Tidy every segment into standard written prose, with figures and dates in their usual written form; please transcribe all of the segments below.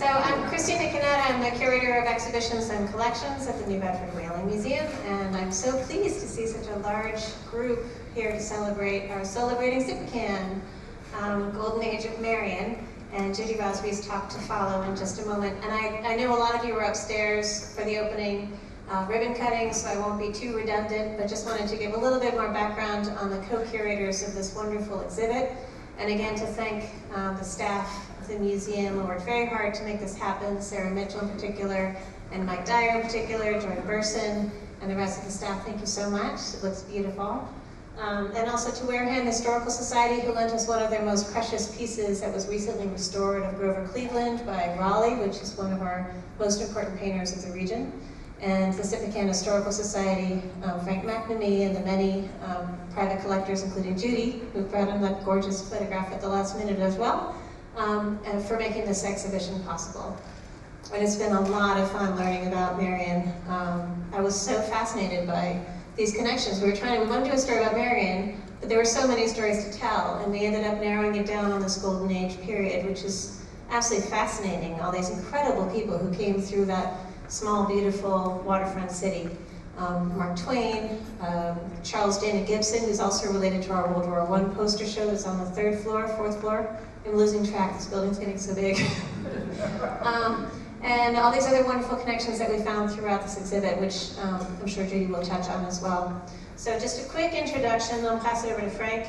So I'm Christina Canetta. I'm the Curator of Exhibitions and Collections at the New Bedford Whaling Museum, and I'm so pleased to see such a large group here to celebrate our Celebrating Sippican, Golden Age of Marion, and Judy Rosby's talk to follow in just a moment. And I know a lot of you were upstairs for the opening ribbon cutting, so I won't be too redundant, but just wanted to give a little bit more background on the co-curators of this wonderful exhibit. And again, to thank the staff of the museum who worked very hard to make this happen, Sarah Mitchell in particular, and Mike Dyer in particular, Jordan Burson, and the rest of the staff. Thank you so much. It looks beautiful. And also to Wareham Historical Society, who lent us one of their most precious pieces that was recently restored of Grover Cleveland by Raleigh, which is one of our most important painters of the region. And the Sippican Historical Society, Frank McNamee, and the many private collectors, including Judy, who brought in that gorgeous photograph at the last minute as well, and for making this exhibition possible. And it's been a lot of fun learning about Marion. I was so fascinated by these connections. We wanted to do a story about Marion, but there were so many stories to tell, and we ended up narrowing it down on this Golden Age period, which is absolutely fascinating. All these incredible people who came through that small, beautiful waterfront city. Mark Twain, Charles Dana Gibson, who's also related to our World War I poster show that's on the fourth floor. I'm losing track, this building's getting so big. And all these other wonderful connections that we found throughout this exhibit, which I'm sure Judy will touch on as well. So just a quick introduction, I'll pass it over to Frank.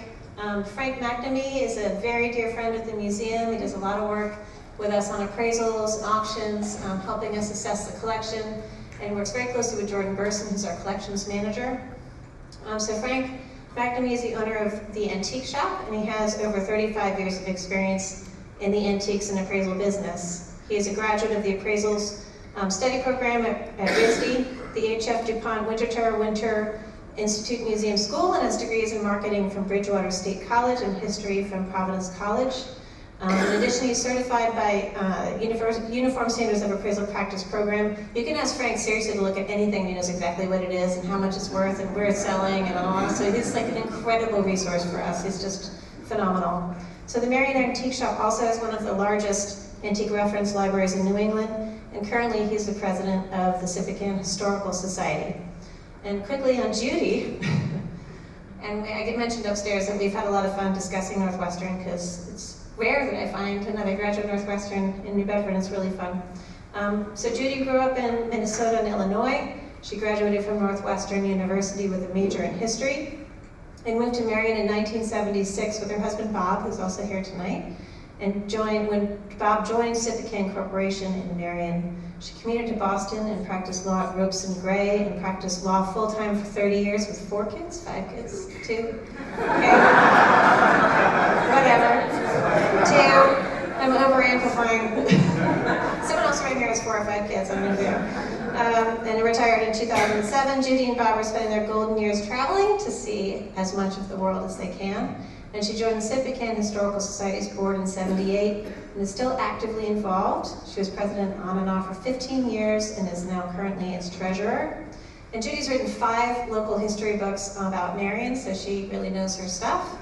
Frank McNamee is a very dear friend of the museum. He does a lot of work with us on appraisals and auctions, helping us assess the collection, and works very closely with Jordan Burson, who's our collections manager. So Frank McNamee is the owner of the antique shop, and he has over 35 years of experience in the antiques and appraisal business. He is a graduate of the appraisals study program at RISD, the H.F. DuPont Winter Institute Museum School, and has degrees in marketing from Bridgewater State College and history from Providence College. In addition, he's certified by Uniform Standards of Appraisal Practice Program. You can ask Frank seriously to look at anything. He knows exactly what it is and how much it's worth and where it's selling and all. So he's like an incredible resource for us. He's just phenomenal. So the Marion Antique Shop also has one of the largest antique reference libraries in New England, and currently he's the president of the Sippican Historical Society. And quickly on Judy, and I get mentioned upstairs that we've had a lot of fun discussing Northwestern because it's rare that I find another graduate of Northwestern in New Bedford, and it's really fun. So Judy grew up in Minnesota and Illinois. She graduated from Northwestern University with a major in history, and moved to Marion in 1976 with her husband Bob, who's also here tonight, and when Bob joined Sippican Corporation in Marion. She commuted to Boston and practiced law at Ropes and Gray, and practiced law full-time for 30 years with 4 kids, 5 kids, 2? Okay. Whatever. 2. I'm over-amplifying. Someone else right here has 4 or 5 kids, I'm gonna do. And retired in 2007. Judy and Bob are spending their golden years traveling to see as much of the world as they can. And she joined the Sippican Historical Society's board in '78 and is still actively involved. She was president on and off for 15 years and is now currently its treasurer. And Judy's written 5 local history books about Marion, so she really knows her stuff.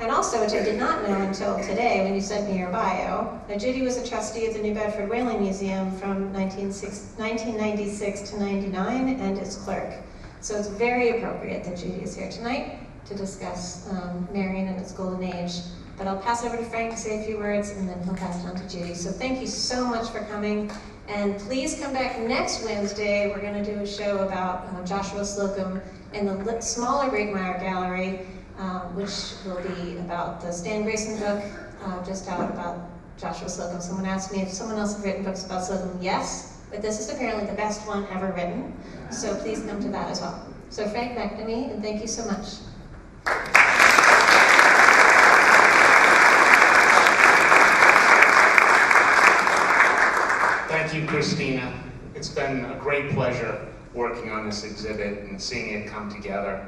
And also, which I did not know until today when you sent me your bio, Judy was a trustee of the New Bedford Whaling Museum from 1996 to '99 and its clerk. So it's very appropriate that Judy is here tonight to discuss Marion and its golden age. But I'll pass over to Frank to say a few words, and then he'll pass it on to Judy. So thank you so much for coming, and please come back next Wednesday. We're going to do a show about Joshua Slocum in the smaller Grigmeyer Gallery, which will be about the Stan Grayson book, just out about Joshua Slocum. Someone asked me if someone else had written books about Slocum. Yes, but this is apparently the best one ever written, so please come to that as well. So Frank McNamee, and thank you so much. Thank you, Christina. It's been a great pleasure working on this exhibit and seeing it come together.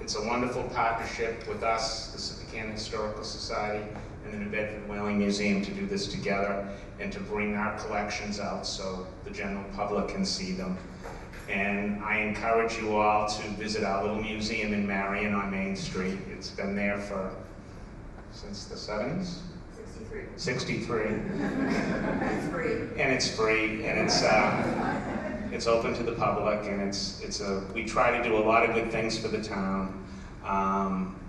It's a wonderful partnership with us, the Sippican Historical Society, and the New Bedford Whaling Museum to do this together and to bring our collections out so the general public can see them. And I encourage you all to visit our little museum in Marion on Main Street. It's been there since the 70s? 63. It's free. And it's free, and it's open to the public, and we try to do a lot of good things for the town.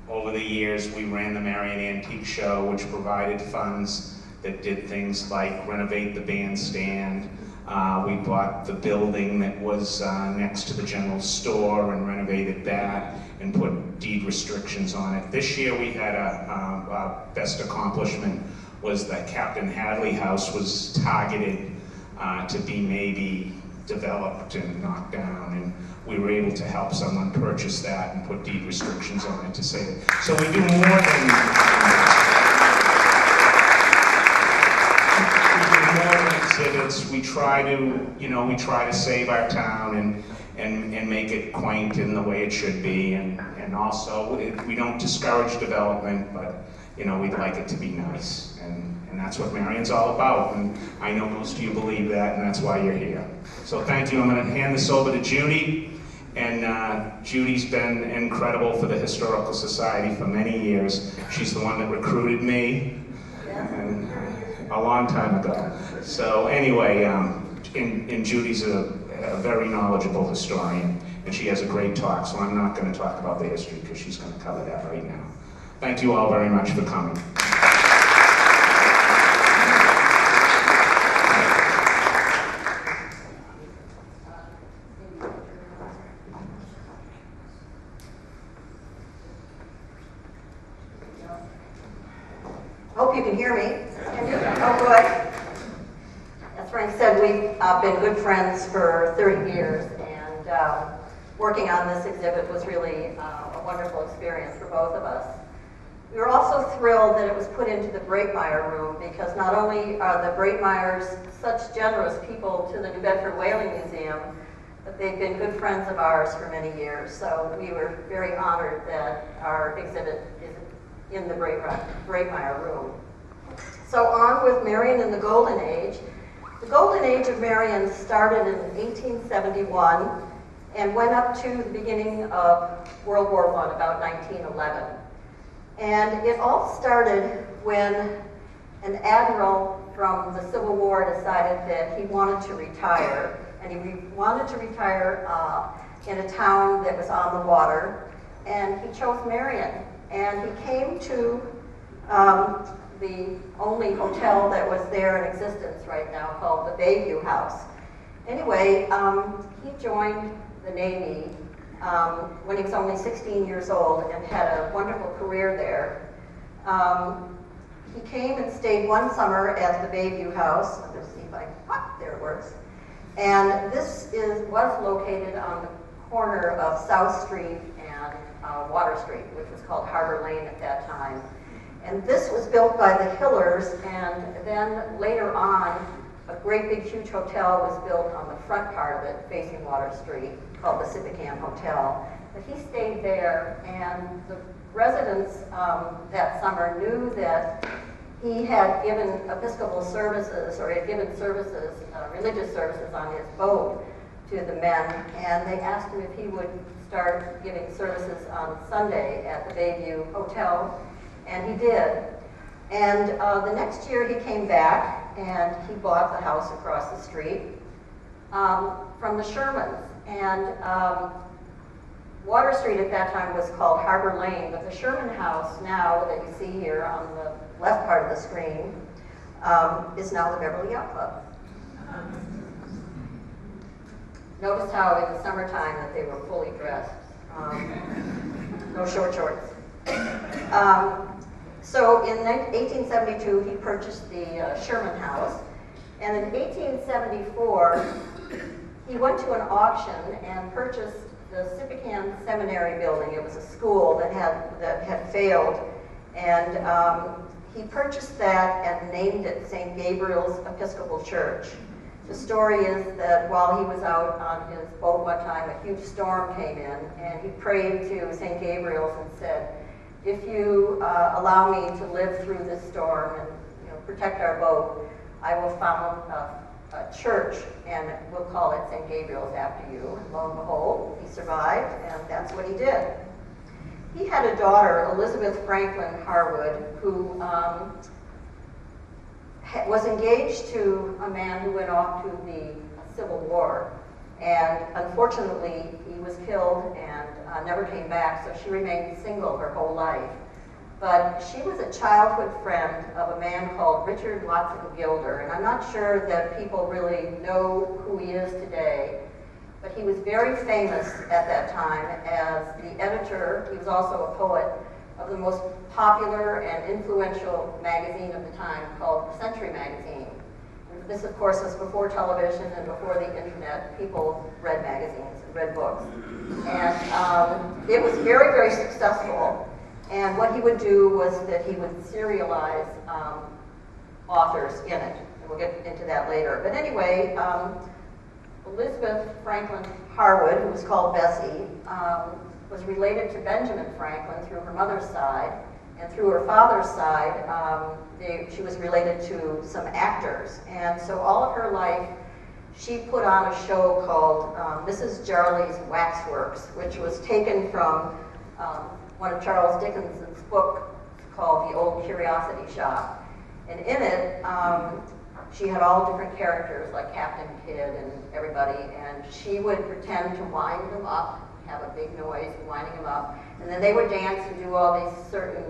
Over the years, we ran the Marion Antique Show, which provided funds that did things like renovate the bandstand. We bought the building that was next to the general store and renovated that and put deed restrictions on it. This year we had a best accomplishment was that Captain Hadley House was targeted to be maybe developed and knocked down, and we were able to help someone purchase that and put deed restrictions on it to save it. So we do more than exhibits. We try to save our town and make it quaint in the way it should be, and also we don't discourage development, but we'd like it to be nice, and that's what Marion's all about, and I know most of you believe that, and that's why you're here. So thank you. I'm going to hand this over to Judy, and Judy's been incredible for the Historical Society for many years. She's the one that recruited me and a long time ago. So anyway, and Judy's a very knowledgeable historian, and she has a great talk, so I'm not going to talk about the history because she's going to cover that right now. Thank you all very much for coming. Hope you can hear me. Oh, good. As Frank said, we've been good friends for 30 years, and working on this exhibit was really a wonderful experience for both of us. We were also thrilled that it was put into the Breitmeyer room, because not only are the Breitmeyers such generous people to the New Bedford Whaling Museum, but they've been good friends of ours for many years. So we were very honored that our exhibit is in the Breitmeyer room. So on with Marion and the Golden Age. The Golden Age of Marion started in 1871 and went up to the beginning of World War I, about 1911. And it all started when an admiral from the Civil War decided that he wanted to retire, and he wanted to retire in a town that was on the water, and he chose Marion. And he came to the only hotel that was there in existence right now, called the Bayview House. Anyway, he joined the Navy when he was only 16 years old and had a wonderful career there. He came and stayed one summer at the Bayview House. Let's see if there it works. And this was located on the corner of South Street and Water Street, which was called Harbor Lane at that time. And this was built by the Hillers, and then later on, a great big huge hotel was built on the front part of it, facing Water Street, called the Sippican Hotel. But he stayed there, and the residents that summer knew that he had given Episcopal services, or he had given services, religious services on his boat to the men, and they asked him if he would start giving services on Sunday at the Bayview Hotel, and he did. And the next year he came back, and he bought the house across the street from the Shermans. And Water Street at that time was called Harbor Lane, but the Sherman House now that you see here on the left part of the screen is now the Beverly Yacht Club. Notice how in the summertime that they were fully dressed. No short shorts. So in 1872, he purchased the Sherman House. And in 1874, he went to an auction and purchased the Sippican Seminary building. It was a school that had failed. And he purchased that and named it St. Gabriel's Episcopal Church. The story is that while he was out on his boat one time, a huge storm came in, and he prayed to St. Gabriel's and said, if you allow me to live through this storm and protect our boat, I will found a church, and we'll call it St. Gabriel's after you. And lo and behold, he survived, and that's what he did. He had a daughter, Elizabeth Franklin Harwood, who was engaged to a man who went off to the Civil War. And unfortunately, he was killed and never came back, so she remained single her whole life. But she was a childhood friend of a man called Richard Watson Gilder, and I'm not sure that people really know who he is today, but he was very famous at that time as the editor. He was also a poet of the most popular and influential magazine of the time called Century Magazine. And this, of course, was before television and before the internet. People read magazines and read books. And it was very, very successful. And what he would do was that he would serialize authors in it. And we'll get into that later. But anyway, Elizabeth Franklin Harwood, who was called Bessie, was related to Benjamin Franklin through her mother's side. And through her father's side, she was related to some actors. And so all of her life, she put on a show called Mrs. Jarley's Waxworks, which was taken from one of Charles Dickens's books called The Old Curiosity Shop. And in it, she had all different characters like Captain Kidd and everybody, and she would pretend to wind them up, have a big noise winding them up, and then they would dance and do all these certain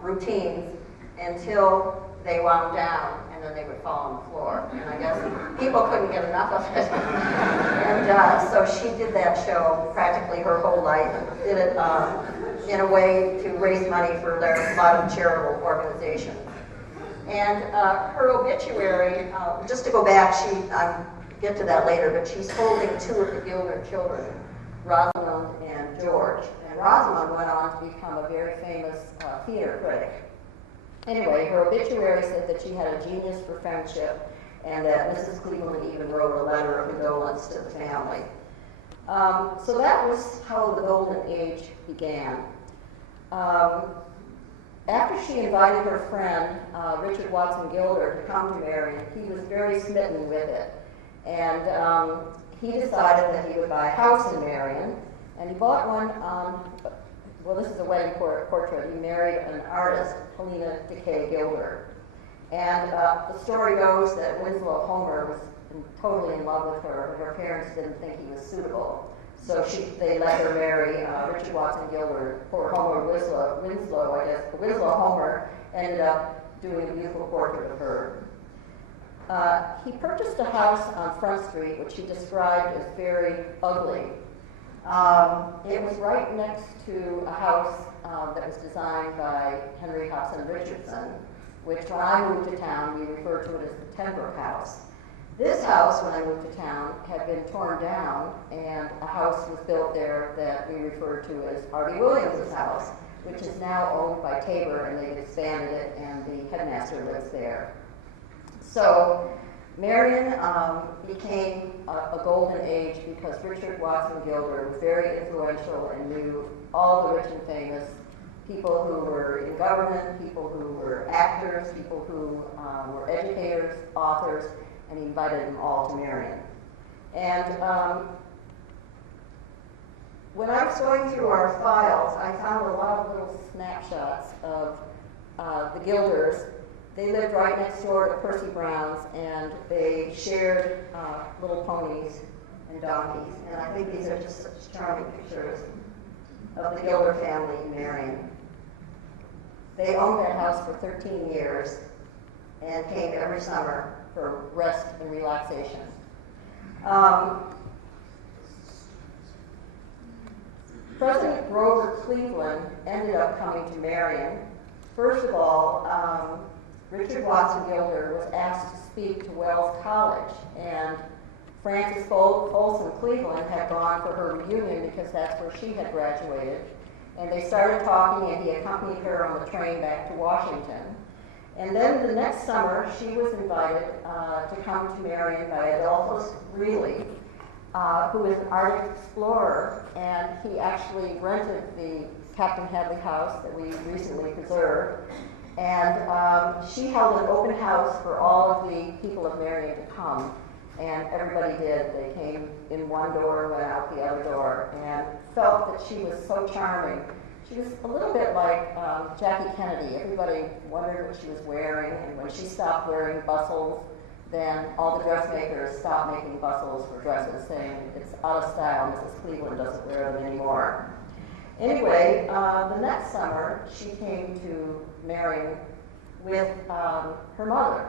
routines until they wound down, and then they would fall on the floor. And I guess people couldn't get enough of it. And so she did that show practically her whole life, and did it in a way to raise money for a lot of charitable organizations. And her obituary, just to go back, I'll get to that later, but she's holding two of the Gilder children, Rosamond and George. And Rosamond went on to become a very famous theater critic. Anyway, her obituary said that she had a genius for friendship, and that Mrs. Cleveland even wrote a letter of condolence to the family. So that was how the Golden Age began. After she invited her friend, Richard Watson Gilder, to come to Marion, he was very smitten with it. And he decided that he would buy a house in Marion, and he bought one, well, this is a wedding portrait. He married an artist, Helena Decay Gilder. And the story goes that Winslow Homer was totally in love with her, but her parents didn't think he was suitable. So they let her marry Richard Watson Gilder. Poor Homer Winslow, I guess. Winslow Homer ended up doing a beautiful portrait of her. He purchased a house on Front Street, which he described as very ugly. It was right next to a house that was designed by Henry Hobson Richardson, which when I moved to town, we referred to it as the Pembroke House. This house, when I moved to town, had been torn down, and a house was built there that we refer to as Harvey Williams' house, which is now owned by Tabor, and they've expanded it, and the headmaster lives there. So Marion became a golden age because Richard Watson Gilder was very influential and knew all the rich and famous people who were in government, people who were actors, people who were educators, authors, and he invited them all to Marion. And when I was going through our files, I found a lot of little snapshots of the Gilders. They lived right next door to Percy Brown's, and they shared little ponies and donkeys. And I think these are just such charming pictures of the Gilder family in Marion. They owned that house for 13 years and came every summer for rest and relaxation. President Grover Cleveland ended up coming to Marion. First of all, Richard Watson Gilder was asked to speak to Wells College, and Frances Folsom Cleveland had gone for her reunion because that's where she had graduated. And they started talking, and he accompanied her on the train back to Washington. And then the next summer, she was invited to come to Marion by Adolphus Greeley, who is an art explorer, and he actually rented the Captain Hadley house that we recently preserved. And she held an open house for all of the people of Marion to come, and everybody did. They came in one door, went out the other door, and felt that she was so charming. She was a little bit like Jackie Kennedy. Everybody wondered what she was wearing, and when she stopped wearing bustles, then all the dressmakers stopped making bustles for dresses, saying it's out of style, Mrs. Cleveland doesn't wear them anymore. Anyway, the next summer, she came to Marion with her mother.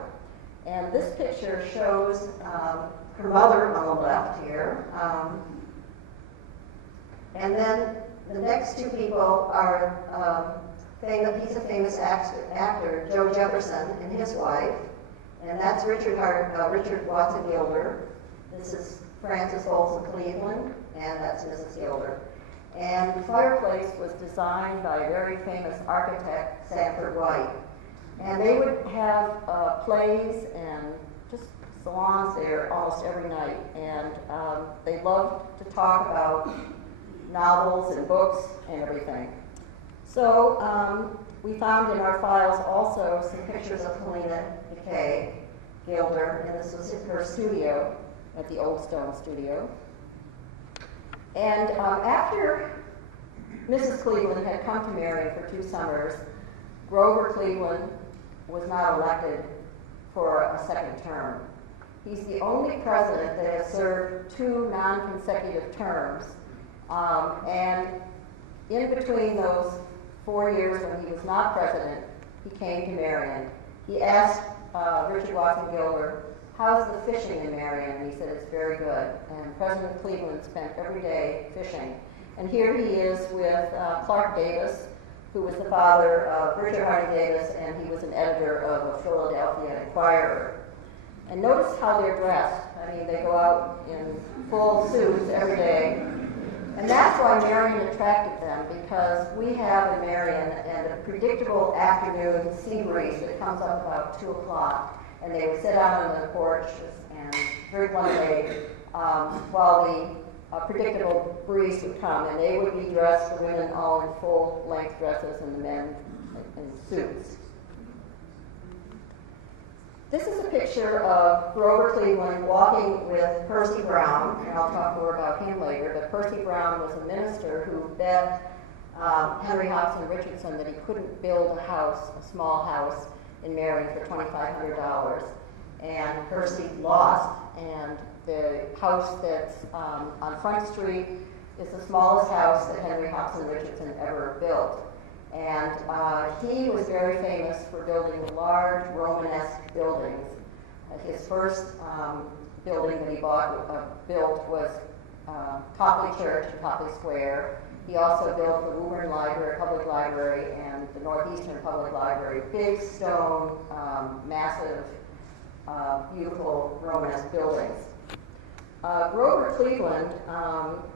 And this picture shows her mother on the left here. And then the next two people are he's a famous actor, Joe Jefferson, and his wife. And that's Richard Watson Gilder. This is Frances Olson Cleveland, and that's Mrs. Gilder. And the fireplace was designed by a very famous architect, Sanford White. And they would have plays and just salons there almost every night. And they loved to talk about novels and books and everything. So we found in our files also some pictures of Helena Decay Gilder, and this was in her studio at the Old Stone Studio. And after Mrs. Cleveland had come to Marion for 2 summers, Grover Cleveland was not elected for a second term. He's the only president that has served 2 non-consecutive terms. And in between those 4 years when he was not president, he came to Marion. He asked Richard Watson Gilder, "How's the fishing in Marion?" And he said, "It's very good." And President Cleveland spent every day fishing. And here he is with Clark Davis, who was the father of Richard Harding Davis, and he was an editor of a Philadelphia Inquirer. And notice how they're dressed. I mean, they go out in full suits every day. And that's why Marion attracted them, because we have in Marion a predictable afternoon sea breeze that comes up about 2 o'clock. And they would sit out on the porch and drink lemonade while the predictable breeze would come. And they would be dressed, the women all in full-length dresses and the men in suits. This is a picture of Grover Cleveland walking with Percy Brown, and I'll talk more about him later, but Percy Brown was a minister who bet Henry Hobson Richardson that he couldn't build a house, a small house, in Marion for $2,500. And Percy lost, and the house that's on Front Street is the smallest house that Henry Hobson Richardson ever built. And he was very famous for building large Romanesque buildings. His first building that he built was Copley Church in Copley Square. He also built the Woburn Library, Public Library, and the Northeastern Public Library. Big stone, massive, beautiful Romanesque buildings. Grover Cleveland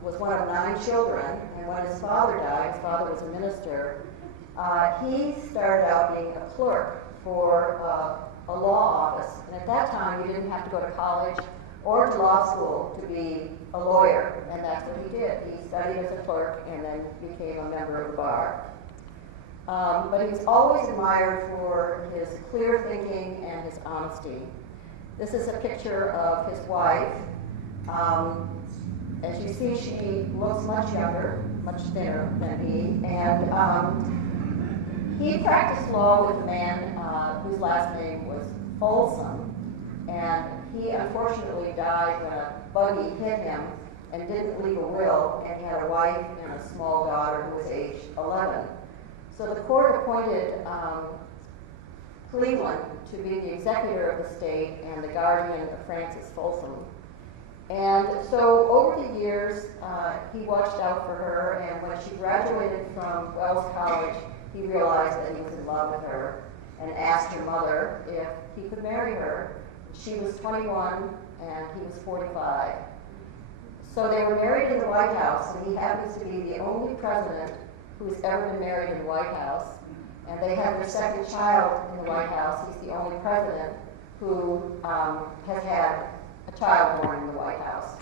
was one of 9 children, and when his father died, his father was a minister, he started out being a clerk for a law office. And at that time, you didn't have to go to college or to law school to be a lawyer, and that's what he did. He studied as a clerk and then became a member of the bar. But he was always admired for his clear thinking and his honesty. This is a picture of his wife. As you see, she looks much younger, much thinner than he, and he practiced law with a man whose last name was Folsom, and he unfortunately died when a buggy hit him and didn't leave a will, and he had a wife and a small daughter who was age 11. So the court appointed Cleveland to be the executor of the state and the guardian of Frances Folsom. And so over the years, he watched out for her, and when she graduated from Wells College, he realized that he was in love with her and asked her mother if he could marry her. She was 21 and he was 45. So they were married in the White House, and he happens to be the only president who's ever been married in the White House. And they have their second child in the White House. He's the only president who has had a child born in the White House.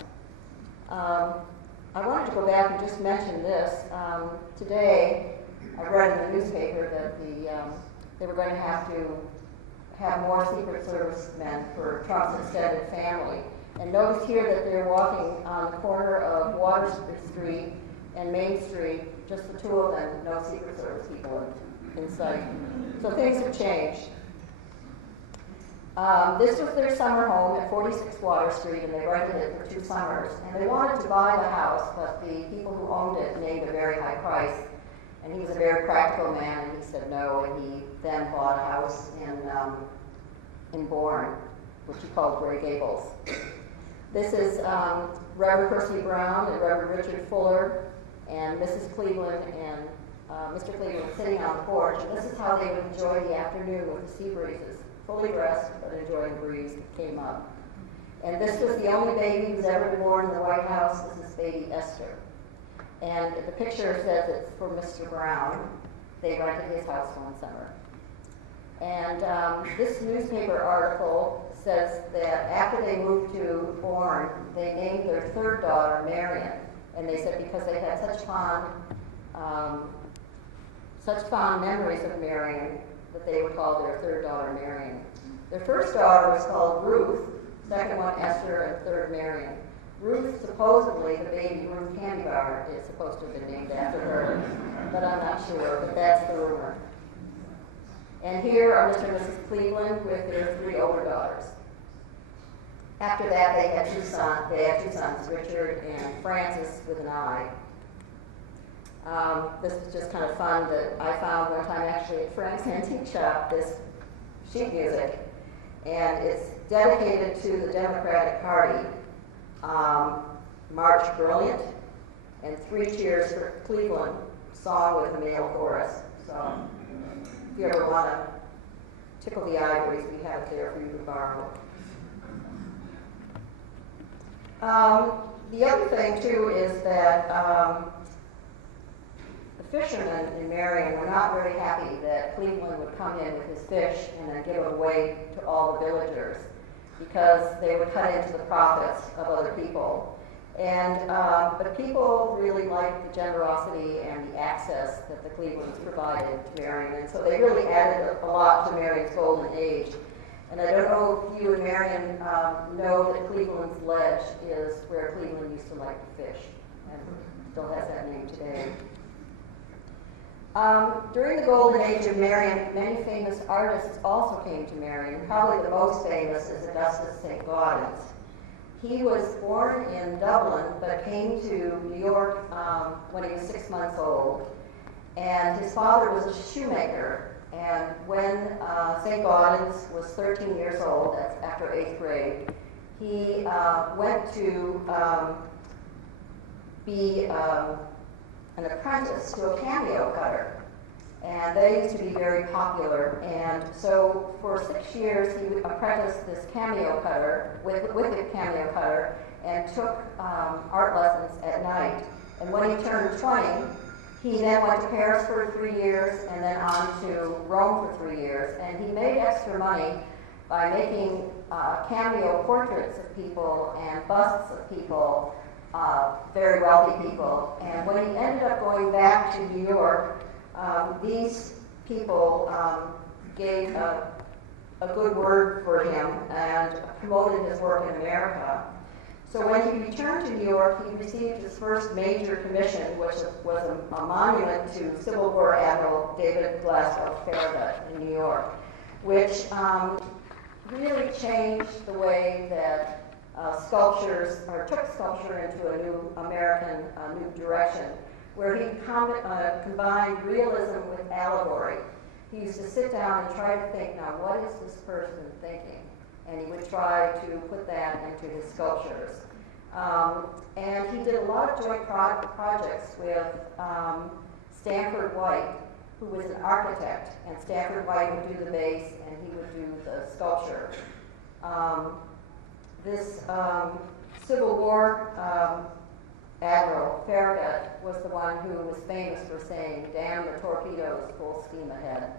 I wanted to go back and just mention this. Today, I read in the newspaper that they were going to have more Secret Service men for Trump's extended family. And notice here that they're walking on the corner of Water Street and Main Street, just the two of them, no Secret Service people in sight. So things have changed. This was their summer home at 46 Water Street, and they rented it for 2 summers. And they wanted to buy the house, but the people who owned it named a very high price. And he was a very practical man, and he said no, and he then bought a house in Bourne, which he called Grey Gables. This is Reverend Percy Brown and Reverend Richard Fuller and Mrs. Cleveland and Mr. Cleveland sitting on the porch. And this is how they would enjoy the afternoon with the sea breezes, fully dressed but enjoying the breeze that came up. And this was the only baby who's ever been born in the White House. This is baby Esther. And the picture says it's for Mr. Brown. They rented his house one summer. And this newspaper article says that after they moved to Bourne, they named their 3rd daughter Marion. And they said because they had such fond memories of Marion that they would call their 3rd daughter Marion. Their first daughter was called Ruth, second one Esther, and third Marion. Ruth, supposedly, the baby Ruth Candy Bar is supposed to have been named after her, but I'm not sure, but that's the rumor. And here are Mr. and Mrs. Cleveland with their 3 older daughters. After that, they had 2 sons, Richard and Francis with an I. This was just kind of fun that I found one time actually at Frank's Antique Shop, this sheet music, and it's dedicated to the Democratic Party. March Brilliant, and 3 Cheers for Cleveland, song with a male chorus. So if you ever want to tickle the ivories, we have it there for you to borrow. The other thing, too, is that the fishermen in Marion were not very happy that Cleveland would come in with his fish and then give it away to all the villagers, because they would cut into the profits of other people. And but people really liked the generosity and the access that the Clevelands provided to Marion, and so they really added a lot to Marion's golden age. And I don't know if you and Marion know that Cleveland's Ledge is where Cleveland used to like to fish, and still has that name today. During the Golden Age of Marion, many famous artists also came to Marion. Probably the most famous is Augustus St. Gaudens. He was born in Dublin, but came to New York when he was 6 months old. And his father was a shoemaker. And when St. Gaudens was 13 years old, that's after 8th grade, he went to be an apprentice to a cameo cutter. And they used to be very popular. And so for 6 years, he apprenticed this cameo cutter with a cameo cutter and took art lessons at night. And when he turned 20, he then went to Paris for 3 years and then on to Rome for 3 years. And he made extra money by making cameo portraits of people and busts of people, very wealthy people. And when he ended up going back to New York, these people gave a good word for him and promoted his work in America. So when he returned to New York, he received his first major commission, which was a monument to Civil War Admiral David Glasgow Farragut in New York, which really changed the way that sculptures, or took sculpture into a new American, new direction, where he combined realism with allegory. He used to sit down and try to think, now what is this person thinking? And he would try to put that into his sculptures. And he did a lot of joint projects with Stanford White, who was an architect, and Stanford White would do the base and he would do the sculpture. This Civil War Admiral Farragut was the one who was famous for saying, "Damn the torpedoes, full steam ahead."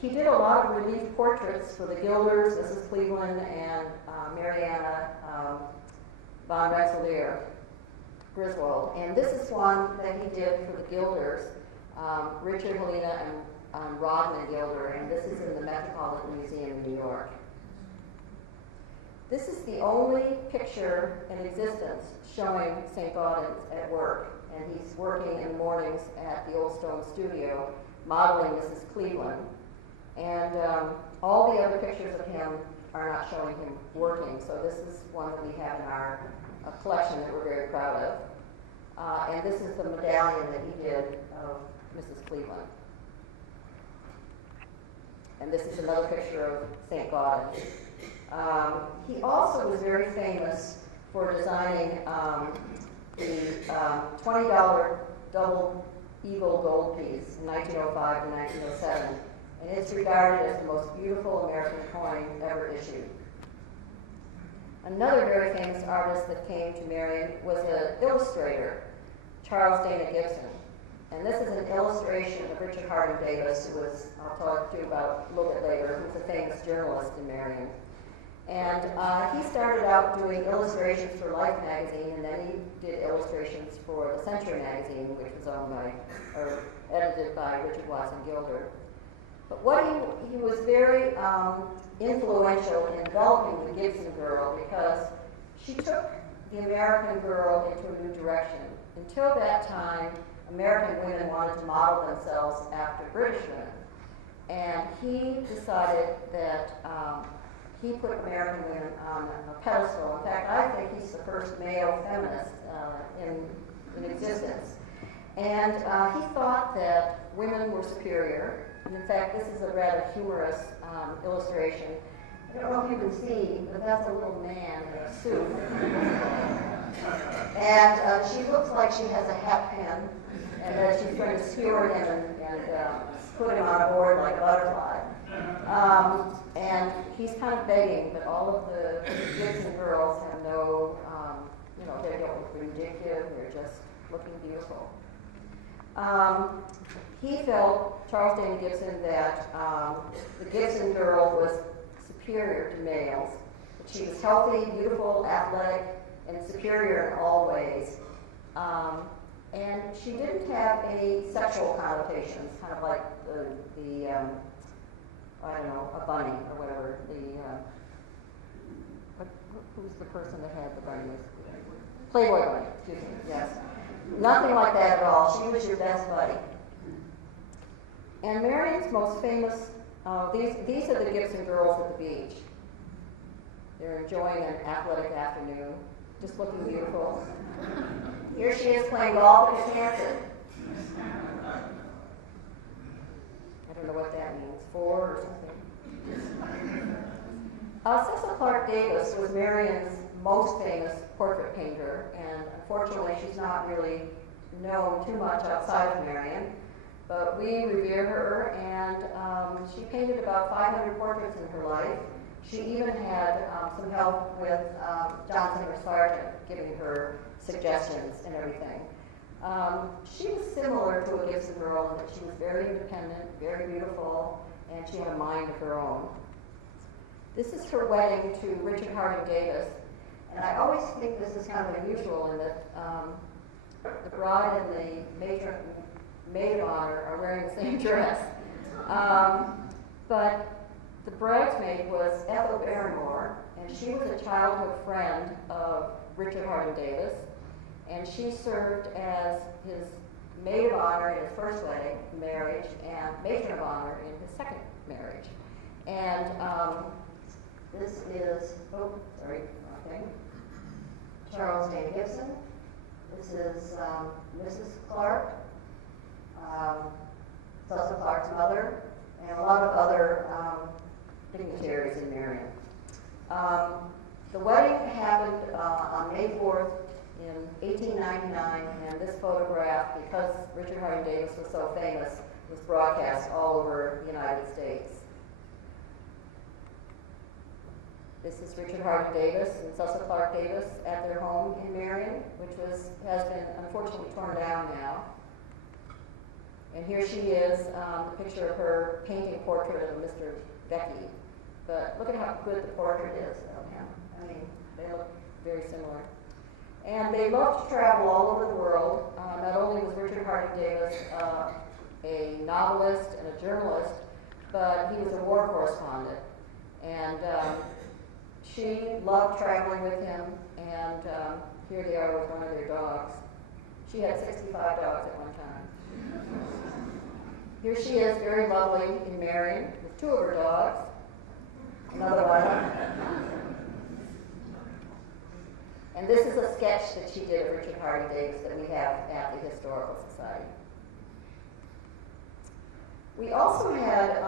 He did a lot of relief portraits for the Gilders, Mrs. Cleveland, and Mariana von Rensselaer Griswold. And this is one that he did for the Gilders, Richard, Helena, and Rodman Gilder, and this is in the Metropolitan Museum in New York. This is the only picture in existence showing St. Gaudens at work, and he's working in the mornings at the Old Stone Studio, modeling Mrs. Cleveland. And all the other pictures of him are not showing him working, so this is one that we have in our collection that we're very proud of. And this is the medallion that he did of Mrs. Cleveland. And this is another picture of St. Gaudens. He also was very famous for designing the $20 double eagle gold piece in 1905 and 1907. And it's regarded as the most beautiful American coin ever issued. Another very famous artist that came to Marion was an illustrator, Charles Dana Gibson. And this is an illustration of Richard Harding Davis, who was, I'll talk to you about a little bit later, who's a famous journalist in Marion. And he started out doing illustrations for Life magazine, and then he did illustrations for the Century magazine, which was owned by, or edited by Richard Watson Gilder. But what he was very influential in developing the Gibson girl, because she took the American girl into a new direction. Until that time, American women wanted to model themselves after British women. And he decided that he put American women on a pedestal. In fact, I think he's the first male feminist in existence. And he thought that women were superior. And in fact, this is a rather humorous illustration. I don't know if you can see, but that's a little man in a suit. And she looks like she has a hat pin, and that she's trying to skewer him and put him on a board like a butterfly. And he's kind of begging, but all of the Gibson girls have no, they don't look vindictive, they're just looking beautiful. He felt, Charles Dana Gibson, that the Gibson girl was superior to males, that she was healthy, beautiful, athletic, and superior in all ways. And she didn't have any sexual connotations, kind of like the I don't know, a bunny or whatever. Who's the person that had the bunny? Playboy bunny, excuse me, yes. Nothing like that at all. She was your best buddy. And Marion's most famous, these are the Gibson girls at the beach. They're enjoying an athletic afternoon, just looking beautiful. Here she is playing golf at Wisconsin. I don't know what that means, 4 or something. Cecil Clark Davis was Marion's most famous portrait painter, and unfortunately she's not really known too much outside of Marion, but we revere her, and she painted about 500 portraits in her life. She even had some help with Johnson or Sargent, giving her suggestions and everything. She was similar to a Gibson girl in that she was very independent, very beautiful, and she had a mind of her own. This is her wedding to Richard Harding Davis, and I always think this is kind of unusual in that the bride and the maid of honor are wearing the same dress. But the bridesmaid was Ethel Barrymore, and she was a childhood friend of Richard Harding Davis, and she served as his maid of honor in his first wedding, marriage, and matron of honor in his second marriage. And this is, Charles Dana Gibson. This is Mrs. Clark, Cecil Clark's mother, and a lot of other dignitaries in Marion. The wedding happened on May 4th in 1899, and this photograph, because Richard Harding Davis was so famous, was broadcast all over the United States. This is Richard Harding Davis and Cecil Clark Davis at their home in Marion, which has been unfortunately torn down now. And here she is, a picture of her painting a portrait of Mr. Becky. But look at how good the portrait is of him. I mean, they look very similar. And they loved to travel all over the world. Not only was Richard Harding Davis a novelist and a journalist, but he was a war correspondent. And She loved traveling with him, and here they are with one of their dogs. She had 65 dogs at one time. Here she is, very lovely in Marion, with 2 of her dogs. Another one. And this is a sketch that she did of Richard Harding Davis that we have at the Historical Society. We also had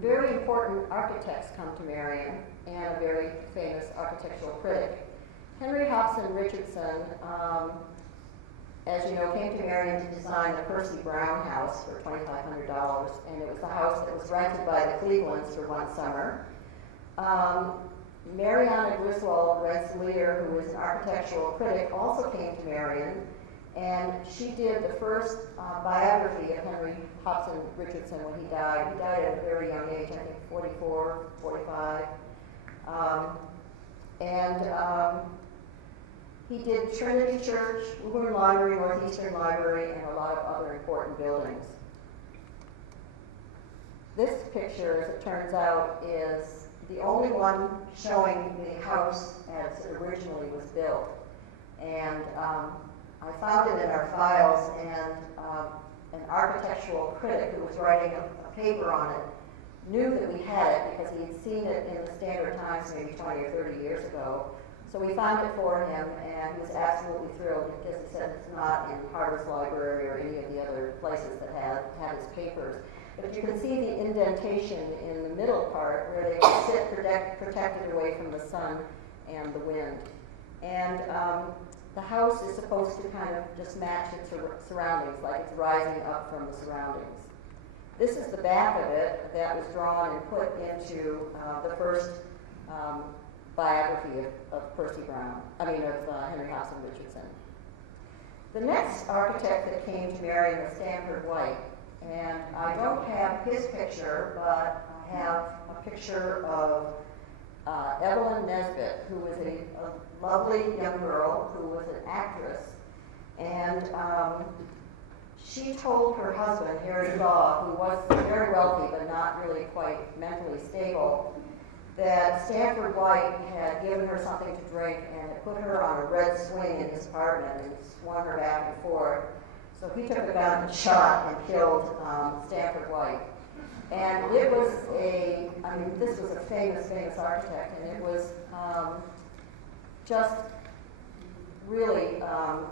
very important architects come to Marion, and a very famous architectural critic. Henry Hobson Richardson, as you know, came to Marion to design the Percy Brown house for $2,500, and it was the house that was rented by the Clevelands for one summer. Mariana Griswold Rensselaer, who was an architectural critic, also came to Marion, and she did the first biography of Henry Hobson Richardson when he died. He died at a very young age, I think 44, 45. He did Trinity Church, Woburn Library, Northeastern Library, and a lot of other important buildings. This picture, as it turns out, is the only one showing the house as it originally was built. And I found it in our files, and an architectural critic who was writing a paper on it knew that we had it because he had seen it in the Standard Times maybe 20 or 30 years ago. So we found it for him, and he was absolutely thrilled because he said it's not in Harvard's library or any of the other places that have his papers. But you can see the indentation in the middle part where they sit protected away from the sun and the wind. And the house is supposed to kind of just match its surroundings, like it's rising up from the surroundings. This is the back of it that was drawn and put into the first biography of Henry Hobson Richardson. The next architect that came to Marion was Stanford White. And I don't have his picture, but I have a picture of Evelyn Nesbit, who was a lovely young girl who was an actress. And she told her husband, Harry Law, who was very wealthy but not really quite mentally stable, that Stanford White had given her something to drink and had put her on a red swing in his apartment and swung her back and forth. So he took a gun and shot and killed Stanford White. And it was this was a famous architect, and it was just really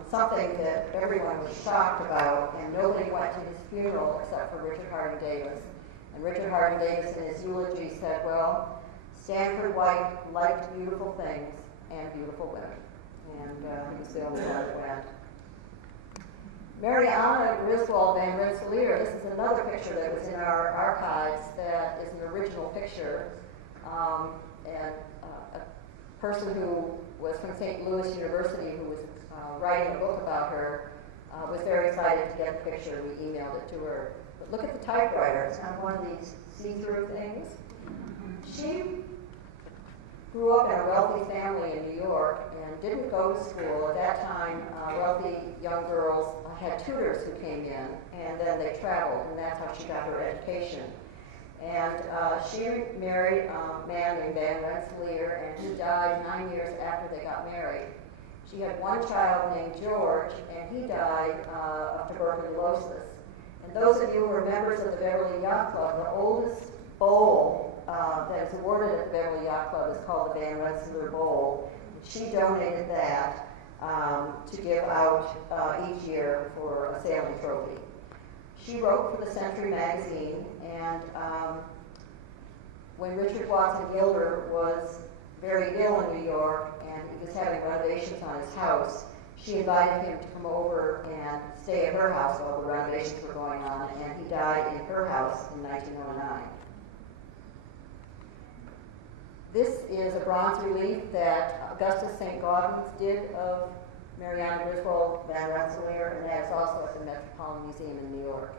something that everyone was shocked about, and nobody went to his funeral except for Richard Harding Davis. And Richard Harding Davis in his eulogy said, well, Stanford White liked beautiful things and beautiful women. And he was the only one that went. Mariana Griswold Van Rensselaer, this is another picture that was in our archives that is an original picture. And a person who was from St. Louis University who was writing a book about her was very excited to get the picture. We emailed it to her. But look at the typewriter. It's kind of one of these see-through things. She grew up in a wealthy family in New York and didn't go to school. At that time, wealthy young girls had tutors who came in, and then they traveled, and that's how she got her education. And she married a man named Van Rensselaer, and he died 9 years after they got married. She had one child named George, and he died of tuberculosis. And those of you who are members of the Beverly Yacht Club, the oldest bowl that is awarded at the Beverly Yacht Club is called the Van Rensselaer Bowl. She donated that to give out each year for a sailing trophy. She wrote for the Century magazine, and when Richard Watson Gilder was very ill in New York and he was having renovations on his house, she invited him to come over and stay at her house while the renovations were going on, and he died in her house in 1909. This is a bronze relief that Augustus St. Gaudens did of Mariana Griswold Van Rensselaer, and that is also at the Metropolitan Museum in New York.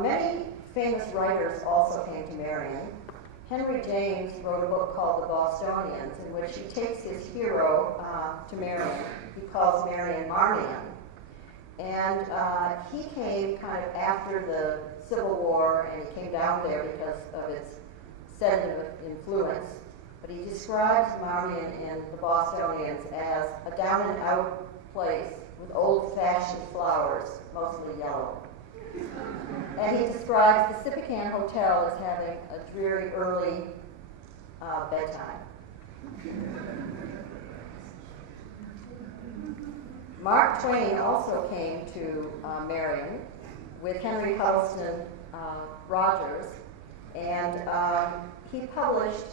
Many famous writers also came to Marion. Henry James wrote a book called The Bostonians, in which he takes his hero to Marion. He calls Marion Marmion. And he came kind of after the Civil War, and he came down there because of its sedative influence, but he describes Marion and the Bostonians as a down-and-out place with old-fashioned flowers, mostly yellow. And he describes the Sippican Hotel as having a dreary early bedtime. Mark Twain also came to Marion with Henry Huddleston Rogers, and he published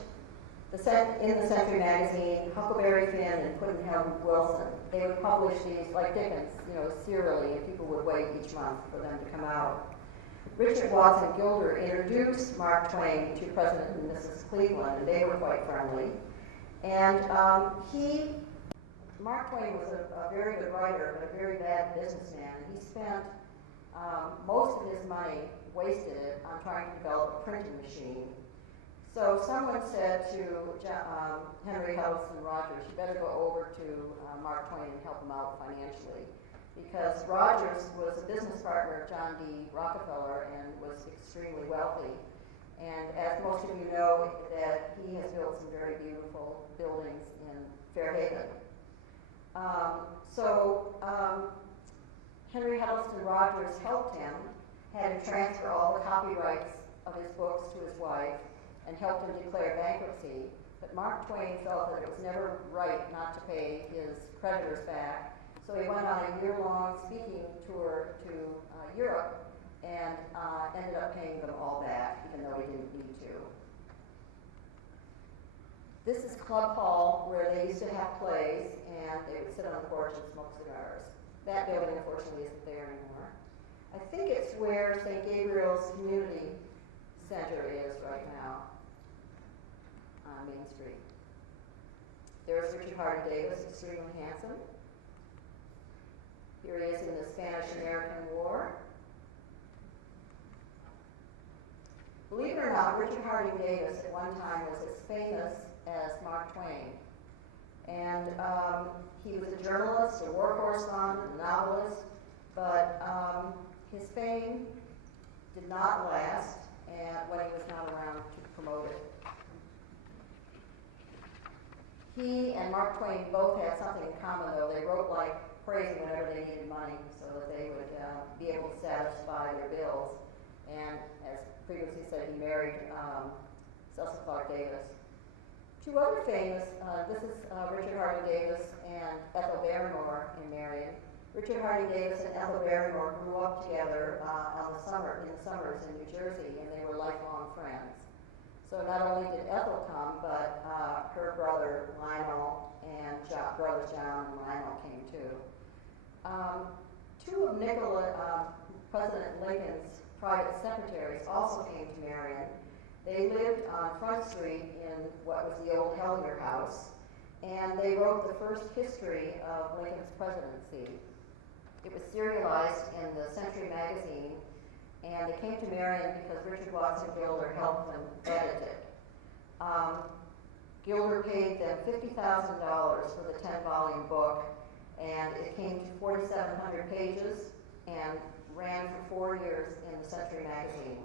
in the Century magazine, Huckleberry Finn and Pudd'nhead Wilson. They would publish these, like Dickens, serially, and people would wait each month for them to come out. Richard Watson Gilder introduced Mark Twain to President and Mrs. Cleveland, and they were quite friendly. And Mark Twain was a very good writer, but a very bad businessman. He spent most of his money, wasted it, on trying to develop a printing machine. So someone said to Henry Huddleston Rogers, you better go over to Mark Twain and help him out financially, because Rogers was a business partner of John D. Rockefeller and was extremely wealthy. And as most of you know, that he has built some very beautiful buildings in Fairhaven. Henry Huddleston Rogers helped him, had him transfer all the copyrights of his books to his wife, and helped him declare bankruptcy. But Mark Twain felt that it was never right not to pay his creditors back, so he went on a year-long speaking tour to Europe and ended up paying them all back, even though he didn't need to. This is Club Hall, where they used to have plays, and they would sit on the porch and smoke cigars. That building, unfortunately, isn't there anymore. I think it's where St. Gabriel's Community Center is right now on Main Street. There's Richard Harding Davis, extremely handsome. Here he is in the Spanish-American War. Believe it or not, Richard Harding Davis at one time was as famous as Mark Twain. And he was a journalist, a war correspondent, a novelist, but his fame did not last and when he was not around to promote it. He and Mark Twain both had something in common, though. They wrote like crazy whenever they needed money so that they would be able to satisfy their bills. And as previously said, he married Cecil Clark Davis. Two other famous, this is Richard Harding Davis and Ethel Barrymore in Marion. Richard Harding Davis and Ethel Barrymore grew up together in the summers in New Jersey, and they were lifelong friends. So not only did Ethel come, but her brother Lionel and brothers John and Lionel came too. Two of President Lincoln's private secretaries also came to Marion. They lived on Front Street in what was the old Hellier House, and they wrote the first history of Lincoln's presidency. It was serialized in the Century magazine, and they came to Marion because Richard Watson Gilder helped them edit it. Gilder paid them $50,000 for the 10-volume book, and it came to 4,700 pages and ran for 4 years in the Century magazine.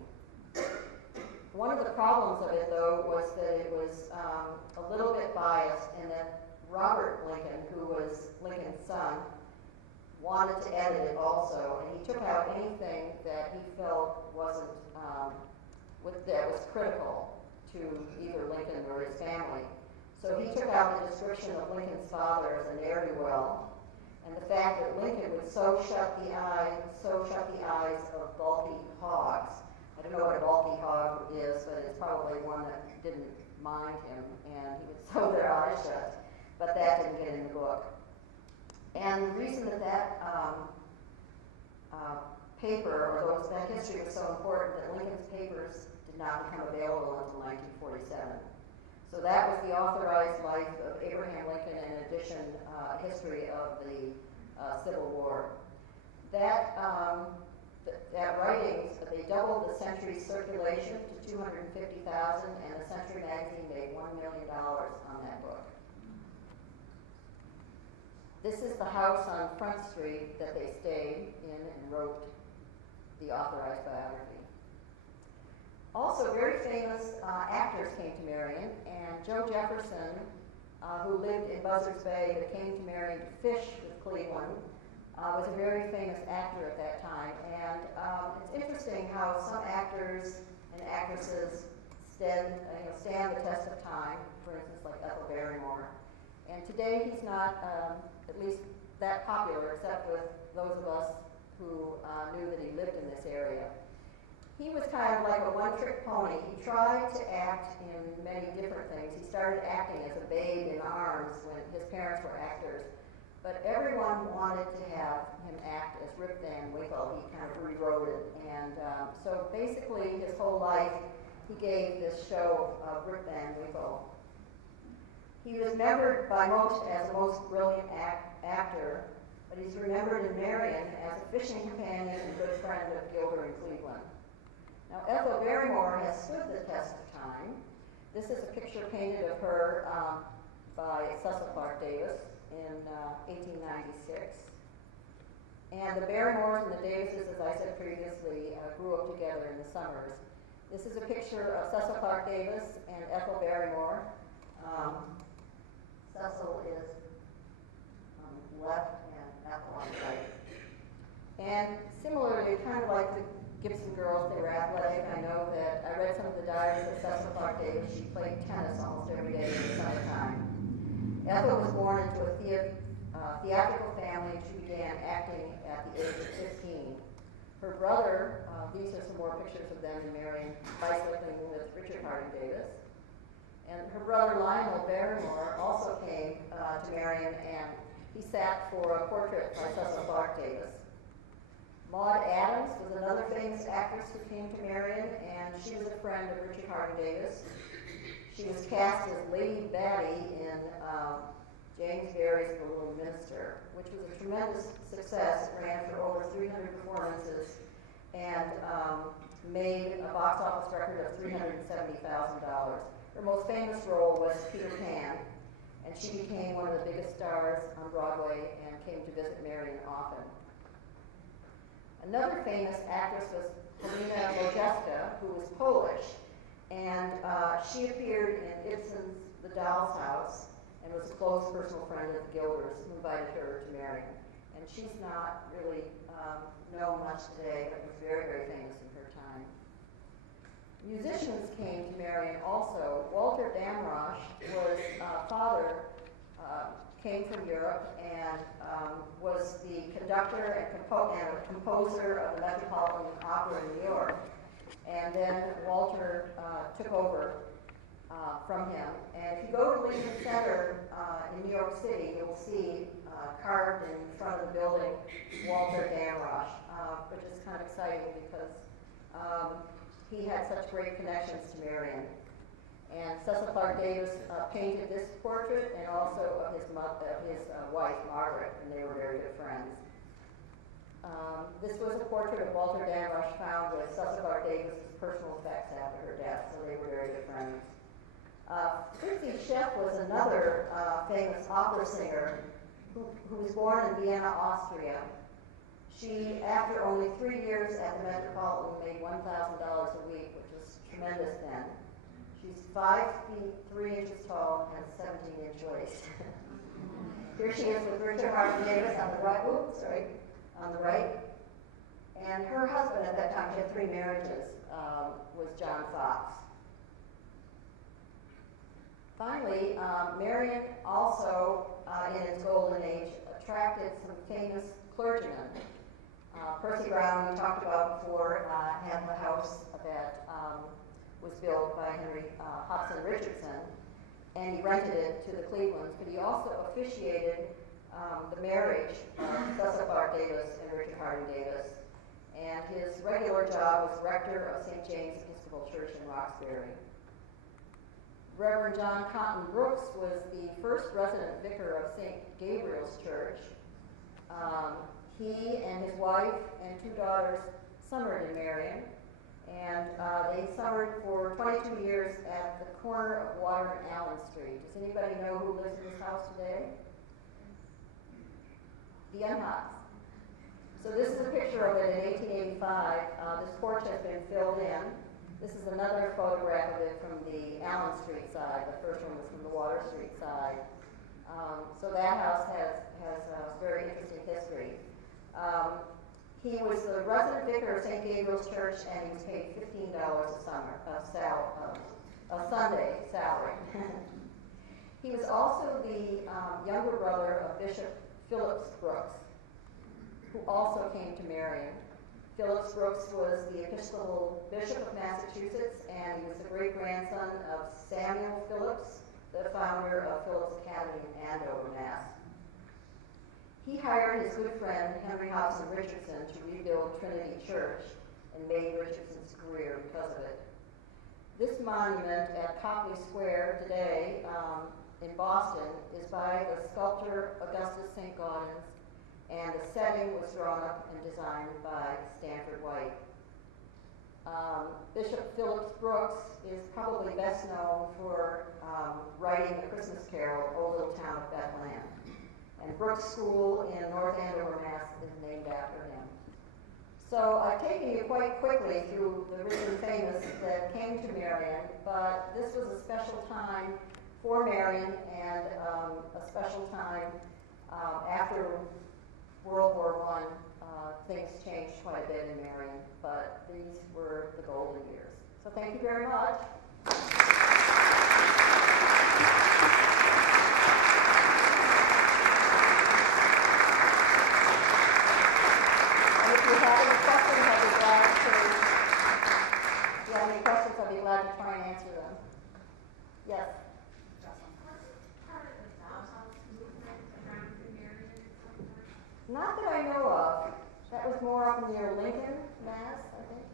One of the problems of it, though, was that it was a little bit biased in that Robert Lincoln, who was Lincoln's son, wanted to edit it also, and he took out anything that he felt wasn't, that was critical to either Lincoln or his family. So he took out the description of Lincoln's father as a ne'er-do-well, and the fact that Lincoln would so shut the eyes of bulky hogs. I don't know what a bulky hog is, but it's probably one that didn't mind him, and he would sew their eyes shut, but that didn't get in the book. And the reason that paper, or that history was so important, that Lincoln's papers did not become available until 1947. So that was the authorized life of Abraham Lincoln, and in addition, history of the Civil War. That writings, they doubled the Century's circulation to 250,000, and the Century magazine made $1 million on that book. This is the house on Front Street that they stayed in and wrote the authorized biography. Also, very famous actors came to Marion, and Joe Jefferson, who lived in Buzzards Bay but came to Marion to fish with Cleveland, was a very famous actor at that time. And it's interesting how some actors and actresses stand the test of time, for instance, like Ethel Barrymore. And today he's not at least that popular, except with those of us who knew that he lived in this area. He was kind of like a one-trick pony. He tried to act in many different things. He started acting as a babe in arms when his parents were actors. But everyone wanted to have him act as Rip Van Winkle. He kind of rewrote it. And so basically his whole life he gave this show of Rip Van Winkle. He was remembered by most as the most brilliant actor, but he's remembered in Marion as a fishing companion and good friend of Gilder and Cleveland. Now, Ethel Barrymore has stood the test of time. This is a picture painted of her by Cecil Clark Davis in 1896. And the Barrymores and the Davises, as I said previously, grew up together in the summers. This is a picture of Cecil Clark Davis and Ethel Barrymore. Cecil is on the left and Ethel on the right. And similarly, kind of like the Gibson girls, they were athletic. I know that I read some of the diaries of Cecil Clark Davis. She played tennis almost every day in the summertime. Ethel was born into a theatrical family and she began acting at the age of 15. Her brother, these are some more pictures of them in Marion, bicycling with Richard Harding Davis. And her brother Lionel Barrymore also came to Marion, and he sat for a portrait by Cecil Clark Davis. Maud Adams was another famous actress who came to Marion, and she was a friend of Richard Harding Davis. She was cast as Lady Batty in James Barrie's The Little Minister, which was a tremendous success. It ran for over 300 performances and made a box office record of $370,000. Her most famous role was Peter Pan, and she became one of the biggest stars on Broadway and came to visit Marion often. Another famous actress was Helena Modjeska, who was Polish, and she appeared in Ibsen's The Doll's House and was a close personal friend of the Gilders, who invited her to Marion. And she's not really known much today, but was very, very famous in her time. Musicians came to Marion also. Walter Damrosch was father, came from Europe and was the conductor and composer of the Metropolitan Opera in New York. And then Walter took over from him. And if you go to Lincoln Center in New York City, you'll see carved in front of the building Walter Damrosch, which is kind of exciting because he had such great connections to Marion. And Cecil Clark Davis painted this portrait and also of his wife, Margaret, and they were very good friends. This was a portrait of Walter Damrosch found with Cecil Clark Davis' personal effects after her death, so they were very good friends. Fritzi Scheff was another famous opera singer who was born in Vienna, Austria. She, after only 3 years at the Metropolitan, made $1,000 a week, which was tremendous then. She's 5 feet 3 inches tall and 17-inch waist. Here she is with Richard Harding Davis on the right. On the right. And her husband at that time, she had 3 marriages, was John Fox. Finally, Marion also, in its golden age, attracted some famous clergymen. Percy Brown, we talked about before, had the house that was built by Henry Hobson Richardson, and he rented it to the Clevelands, but he also officiated the marriage of Cecil Clark Davis and Richard Harding Davis, and his regular job was rector of St. James Episcopal Church in Roxbury. Reverend John Cotton Brooks was the first resident vicar of St. Gabriel's Church. He and his wife and 2 daughters summered in Marion, and they summered for 22 years at the corner of Water and Allen Street. Does anybody know who lives in this house today? The Unhots. So this is a picture of it in 1885. This porch has been filled in. This is another photograph of it from the Allen Street side. The first one was from the Water Street side. So that house has a very interesting history. He was the resident vicar of St. Gabriel's Church, and he was paid $15 a Sunday salary. He was also the younger brother of Bishop Phillips Brooks, who also came to Marion. Phillips Brooks was the Episcopal Bishop of Massachusetts, and he was the great-grandson of Samuel Phillips, the founder of Phillips Academy in Andover, Mass. He hired his good friend, Henry Hobson Richardson, to rebuild Trinity Church and made Richardson's career because of it. This monument at Copley Square today in Boston is by the sculptor Augustus St. Gaudens, and the setting was drawn up and designed by Stanford White. Bishop Phillips Brooks is probably best known for writing the Christmas carol, O Little Town of Bethlehem. And Brooks School in North Andover, Mass. is named after him. So I've taken you quite quickly through the rich and famous that came to Marion, but this was a special time for Marion and a special time after World War I. Things changed quite a bit in Marion, but these were the golden years. So thank you very much. If you have any questions, I'd be glad to try and answer them. Yes? Not that I know of. That was more up near Lincoln, Mass, I think.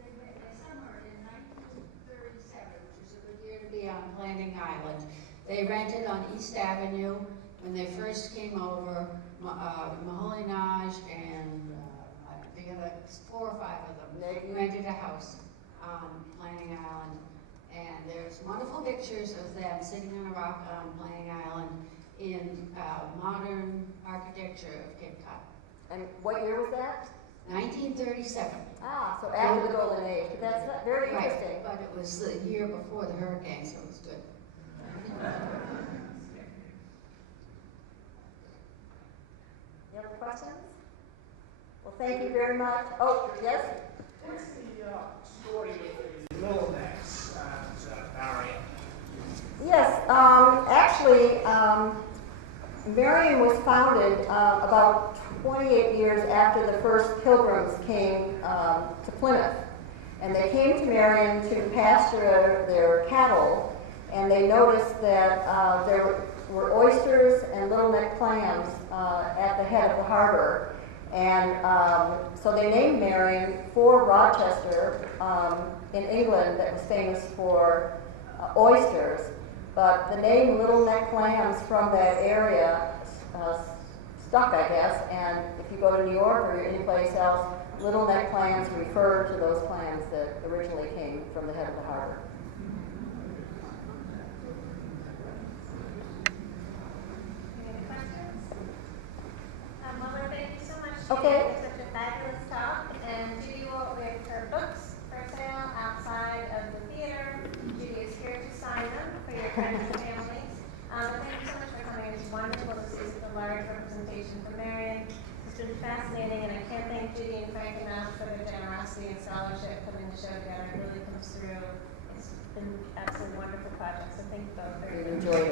They summered in 1937, which is a good year to be on Planting Island. They rented on East Avenue when they first came over, Maholinage and the other 4 or 5 of them. They rented a house on Planting Island, and there's wonderful pictures of them sitting on a rock on Planting Island in modern architecture of Cape Cod. And what year was that? 1937. Ah, so after the Golden Age. But that's very interesting. Right, but it was the year before the hurricane, so it was good. Any other questions? Well, thank you very much. Oh, yes? What's the story of the Little Necks at Marion? Yes, actually, Marion was founded about 28 years after the first pilgrims came to Plymouth. And they came to Marion to pasture their cattle, and they noticed that there were oysters and little neck clams at the head of the harbor. And so they named Marion for Rochester in England, that was famous for oysters. But the name Little Neck Clams from that area stuck, I guess, and if you go to New York or any place else, Little Neck Clams refer to those clams that originally came from the head of the harbor. Any questions? Mother, thank you so much. Okay. It was such a fabulous talk, and Judy will with her books for sale outside of the theater. Judy is here to sign them for your friends and families. Thank you so much for coming. It's wonderful to see such a large representation from Marion. It's been fascinating, and I can't thank Judy and Frank enough for their generosity and scholarship putting the show together. It really comes through. It's been absolutely wonderful project, so thank you both very much. Enjoyed it.